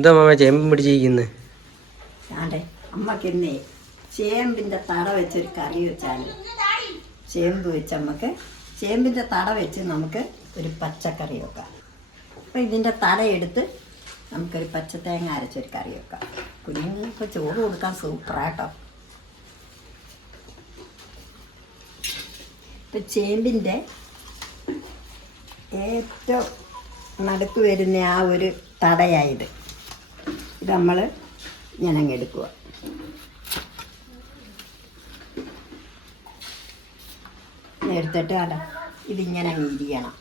എന്താ മാമ ചേമ്പ് പിടിച്ചിരിക്കുന്നത്? ആണ്ടെ അമ്മക്കിന്നേ ചേമ്പിൻ്റെ തട വെച്ചൊരു കറി വെച്ചാൽ ചേമ്പ് വെച്ച് നമുക്ക് ചേമ്പിൻ്റെ തട വെച്ച് നമുക്ക് ഒരു പച്ചക്കറി വെക്കാം. അപ്പോൾ ഇതിൻ്റെ തടയെടുത്ത് നമുക്കൊരു പച്ചത്തേങ്ങ അരച്ചൊരു കറി വെക്കാം. കുഞ്ഞുങ്ങൾക്ക് ചോറ് കൊടുക്കാൻ സൂപ്പറാട്ടോ. ഇപ്പം ചേമ്പിൻ്റെ ഏറ്റവും നടുക്ക് വരുന്ന ആ ഒരു തടയായത് ഇത് നമ്മൾ ഇങ്ങനെ എടുക്കുക. എടുത്തിട്ട് അല്ല ഇതിങ്ങനെ ഇരിക്കണം.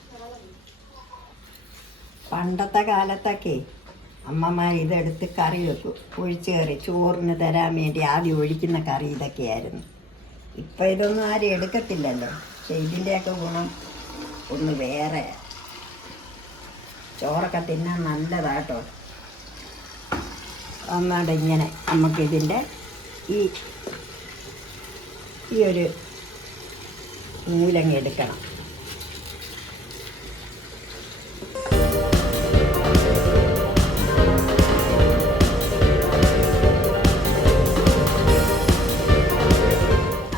പണ്ടത്തെ കാലത്തൊക്കെ അമ്മമാർ ഇതെടുത്ത് കറി വെക്കും, ഒഴിച്ച് കറി ചോറിന് തരാൻ വേണ്ടി ആദ്യം ഒഴിക്കുന്ന കറി ഇതൊക്കെയായിരുന്നു. ഇപ്പം ഇതൊന്നും ആരും എടുക്കത്തില്ലല്ലോ. പക്ഷെ ഇതിൻ്റെയൊക്കെ ഗുണം ഒന്ന് വേറെ. ചോറൊക്കെ തിന്നാൻ നല്ലതാട്ടോ. ഒന്നാണ്ട് ഇങ്ങനെ നമുക്കിതിൻ്റെ ഈ ഒരു മൂലങ്ങ എടുക്കണം.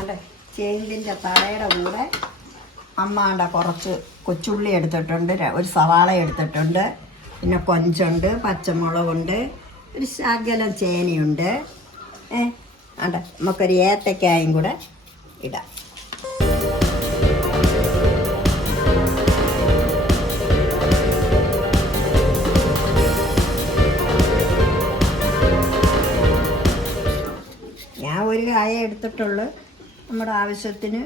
അതെ, ചേമ്പിൻ്റെ തടയുടെ കൂടെ അമ്മാണ്ട കുറച്ച് കൊച്ചുള്ളി എടുത്തിട്ടുണ്ട്, ഒരു സവാള എടുത്തിട്ടുണ്ട്, പിന്നെ കൊഞ്ചുണ്ട്, പച്ചമുളകുണ്ട്, ഒരു ശകലം ചേനയുണ്ട്. അതെ, നമുക്കൊരു ഏത്തക്കായും കൂടെ ഇടാം. ഞാൻ ഒരു കായ എടുത്തിട്ടുള്ളൂ, നമ്മുടെ ആവശ്യത്തിന്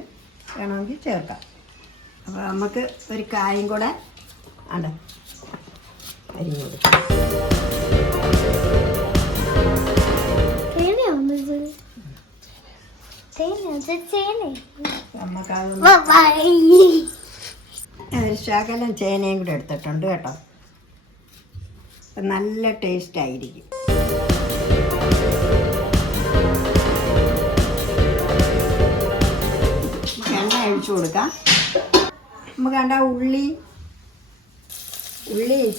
വേണമെങ്കിൽ ചേർക്കാം. അപ്പോൾ നമുക്ക് ഒരു കായും കൂടെ അട അരിഞ്ഞു കൊടുക്കാം. ഒരു ശകലം ചേനയും കൂടെ എടുത്തിട്ടുണ്ട് കേട്ടോ. അപ്പം നല്ല ടേസ്റ്റ് ആയിരിക്കും. എണ്ണ ഒഴിച്ചു കൊടുക്കാം. നമുക്ക് കണ്ട ഉള്ളിയും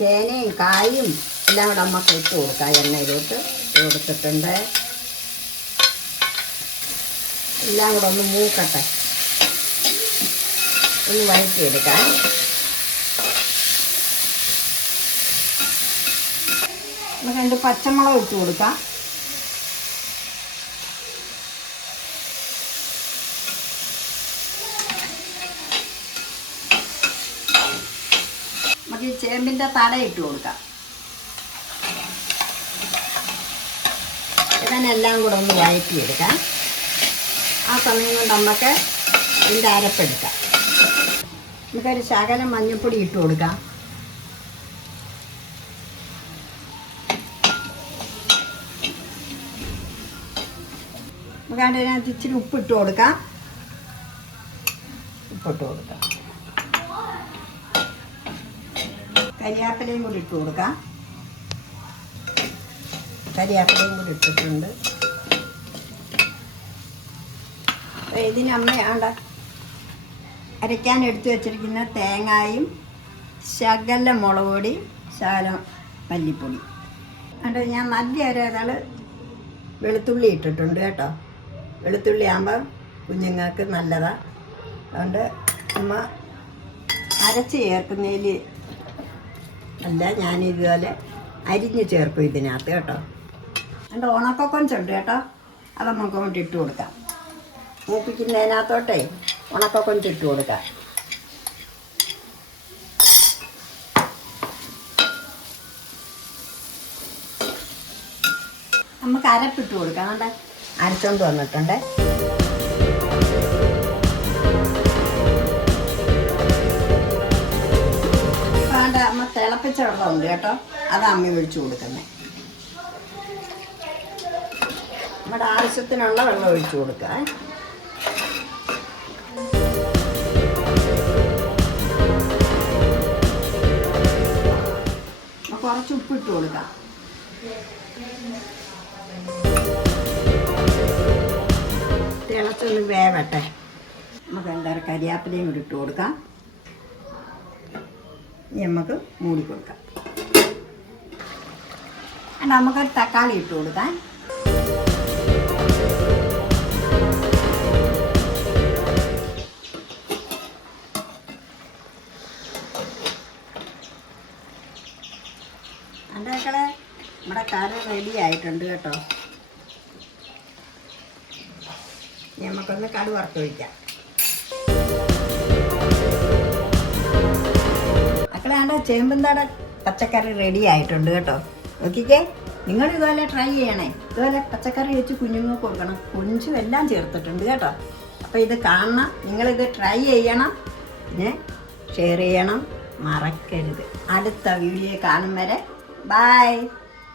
ചേനയും കായും എല്ലാം കൂടെ നമുക്ക് ഇട്ട് കൊടുക്കാം. എണ്ണയിലോട്ട് കൊടുത്തിട്ടുണ്ട്. എല്ലാം കൂടെ ഒന്ന് മൂക്കട്ടെ, ഒന്ന് വഴറ്റിയെടുക്കാം. നമുക്ക് 2 പച്ചമുളക് ഇട്ട് കൊടുക്കാം. നമുക്ക് ഈ ചേമ്പിൻ്റെ തട ഇട്ട് കൊടുക്കാം. ഇതിനെല്ലാം കൂടെ ഒന്ന് വഴറ്റിയെടുക്കാം. ആ സമയം കൊണ്ട് നമുക്ക് ഇതിൻ്റെ അരപ്പെടുക്കാം. നമുക്കൊരു ശകലം മഞ്ഞൾപ്പൊടി ഇട്ട് കൊടുക്കാം. നമുക്ക് അതിനകത്ത് ഇച്ചിരി ഉപ്പിട്ട് കൊടുക്കാം. കരിയാപ്പിലയും കൂടി ഇട്ട് കൊടുക്കാം. കരിയാപ്പിലയും കൂടി ഇട്ടിട്ടുണ്ട്. ഇതിനമ്മയാണ്ട അരയ്ക്കാൻ എടുത്തു വച്ചിരിക്കുന്ന തേങ്ങായും ശകലം മുളക് പൊടി, ശകലം മല്ലിപ്പൊടി. എന്നിട്ട് ഞാൻ നല്ല ഒരാൾ വെളുത്തുള്ളി ഇട്ടിട്ടുണ്ട് കേട്ടോ. വെളുത്തുള്ളി ആകുമ്പോൾ കുഞ്ഞുങ്ങൾക്ക് നല്ലതാണ്. അതുകൊണ്ട് അമ്മ അരച്ച് ചേർക്കുന്നതിൽ അല്ല, ഞാനിതുപോലെ അരിഞ്ഞ് ചേർക്കും ഇതിനകത്ത് കേട്ടോ. എൻ്റെ ഉണക്കക്കൊഞ്ചുണ്ട് കേട്ടോ, അത് നമുക്ക് കൊണ്ട് ഇട്ട് കൊടുക്കാം. മൂപ്പിക്കുന്നതിനകത്തോട്ടേ ഉണക്കക്കൊഞ്ച് ഇട്ട് കൊടുക്കാം. നമുക്ക് അരപ്പിട്ട് കൊടുക്കാം. അതുകൊണ്ട് അരച്ചോണ്ട് വന്നിട്ടുണ്ട്. അതുകൊണ്ട് അമ്മ തിളപ്പിച്ച വെള്ളമുണ്ട് കേട്ടോ, അത് അമ്മ ഒഴിച്ചു കൊടുക്കുന്നത്. നമ്മുടെ ആവശ്യത്തിനുള്ള വെള്ളം ഒഴിച്ചു കൊടുക്കാം. കുറച്ച് ഉപ്പിട്ട് കൊടുക്കാം. തിളച്ചൊന്ന് വേവട്ടെ. നമുക്ക് എന്തായാലും കരിയാപ്പിലയും കൂടി ഇട്ട് കൊടുക്കാം. ഇനി നമുക്ക് മൂടി കൊടുക്കാം. നമുക്കൊരു തക്കാളി ഇട്ട് കൊടുക്കാം. എൻ്റെ മക്കളെ നമ്മുടെ കറി റെഡി ആയിട്ടുണ്ട് കേട്ടോ. നമുക്കൊന്ന് കടു വറുത്ത് വയ്ക്കാം. മക്കളെ എൻ്റെ ചേമ്പുംതാട പച്ചക്കറി റെഡി ആയിട്ടുണ്ട് കേട്ടോ. നോക്കിക്കേ, നിങ്ങൾ ഇതുപോലെ ട്രൈ ചെയ്യണേ. ഇതുപോലെ പച്ചക്കറി വെച്ച് കുഞ്ഞുങ്ങൾക്ക് കൊടുക്കണം. കൊഞ്ചും എല്ലാം ചേർത്തിട്ടുണ്ട് കേട്ടോ. അപ്പോൾ ഇത് കാണണം, നിങ്ങളിത് ട്രൈ ചെയ്യണം, പിന്നെ ഷെയർ ചെയ്യണം, മറക്കരുത്. അടുത്ത വീഡിയോ കാണും വരെ ബൈ.